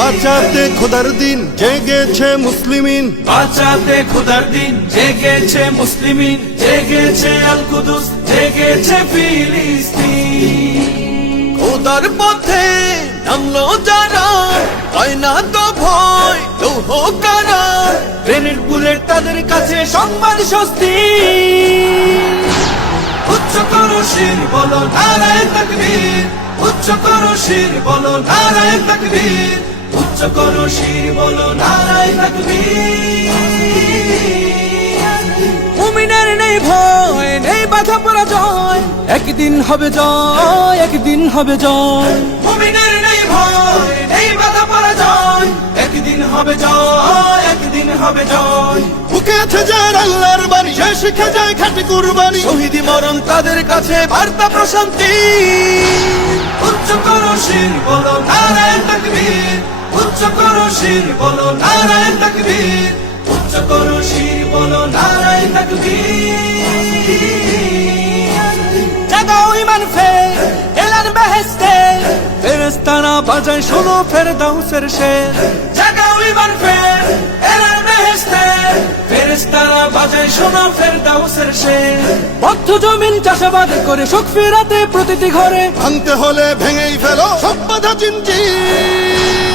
বাঁচাতে খোদার দিন জেগেছে মুসলিমিন, বাঁচাতে খোদার দিন জেগেছে মুসলিমিন, জেগেছে আল কুদুস, জেগেছে ফিলিস্তিন। খোদার পথে নামলো যারা, হয় না তো ভয় লৌহ কারা, গ্রেনেড বুলেট তাদের কাছে সংবাদ স্বস্তি। উচ্চ করো শির বলো নারায়ে তাকবীর, উচ্চ করো শির বলো নারায়ে তাকবীর, উচ্চ করো শির বলো নারায়ে তাকবীর। মুমিনের নেই ভয়, নেই বাধা পরাজয়, একদিন হবে জয়, একদিন হবে জয়। মুমিনের নেই ভয়, নেই বাধা পরাজয়, একদিন হবে জয়, একদিন হবে জয়। বুকে আছে যার আল্লাহর বাণী, সে শিখে যায় খাঁটি কুরবানি, শহীদি মরণ তাদের কাছে বার্তা প্রশান্তি। উচ্চ করো শির বলো নারায়ে তাকবীর, উচ্চ করো শির বলো নারায়ে তাকবীর, উচ্চ করো শির বলো নারায়ে তাকবীর। জাগাও ঈমান ফের এলান বেহেশতে, ফেরেশতারা বাজায় শোনো ফেরদাউসের শের। জাগাও ঈমান ফের এলান বেহেশতে, ফেরেশতারা বাজায় শোনো ফেরদাউসের শের। বদ্ধ জমিন চাষাবাদ করে সুখ ফেরাতে প্রতিটি ঘরে, ভাঙতে হলে ভেঙেই ফেলো সব বাধা চিনচিন।